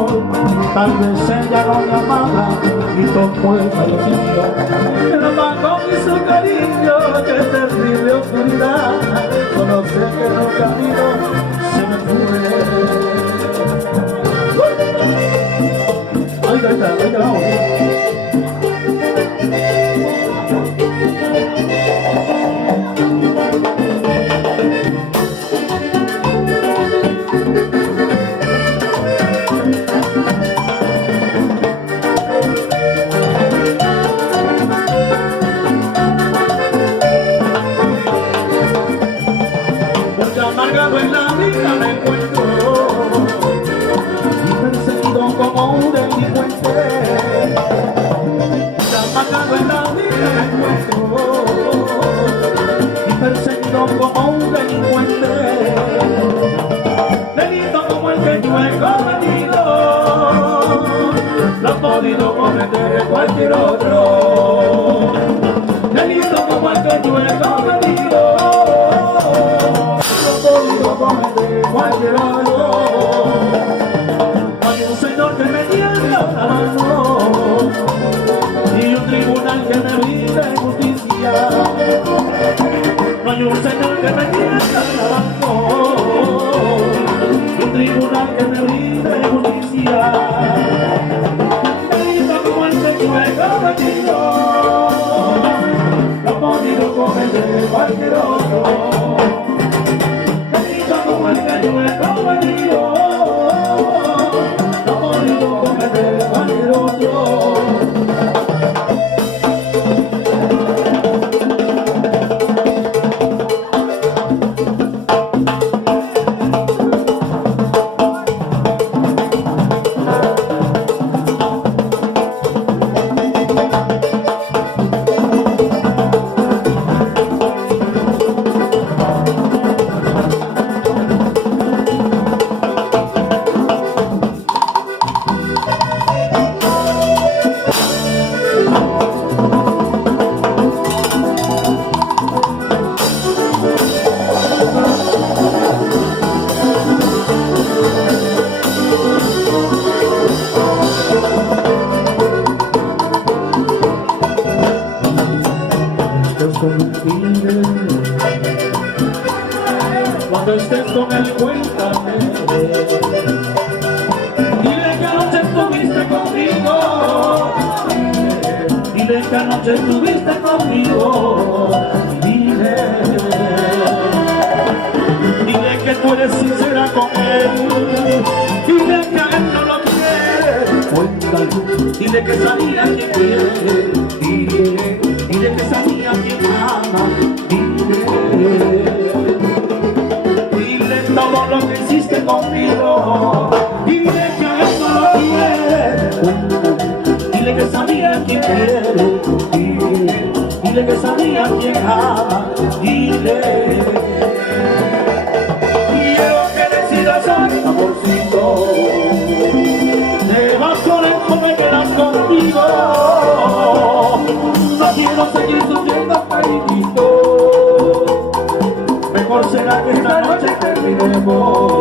amor. Tal vez ella no me amaba y tomó el sitio. El apagó y su cariño, qué terrible oscuridad. Solo sé que en el camino se me fue. Ahí está, vamos. Amargado en la vida me encuentro y perseguido como un delincuente. Amargado en la vida me encuentro y perseguido como un delincuente. Delito como el que yo he cometido lo ha podido cometer cualquier otro. Delito como el que yo he cometido cualquier otro. No hay un señor que me tienda la mano, ni un tribunal que me brinde justicia. No hay un señor que me tienda la mano, ni un tribunal que me brinde justicia. Delito como el que yo he cometido lo ha podido cometer cualquier otro. El que yo he cometido no he podido cometer cualquier otro. Cuando estés con él, cuéntame. Dile que anoche estuviste conmigo. Dile que anoche estuviste conmigo. Dile que tú eres sincera con él. Dile que a él no lo quiere. Cuéntale. Dile que sabía que quiere. Dile que sabía que ama. Dile todo lo que hiciste conmigo. Dile que a él no lo quiere. Dile que sabía quién quiere. Dile que sabía quién ama. Dile. Quiero que decidas hoy, amorcito. Te vas con él o me quedas conmigo. No quiero seguir sufriendo peligro. Mejor será que esta noche terminemos.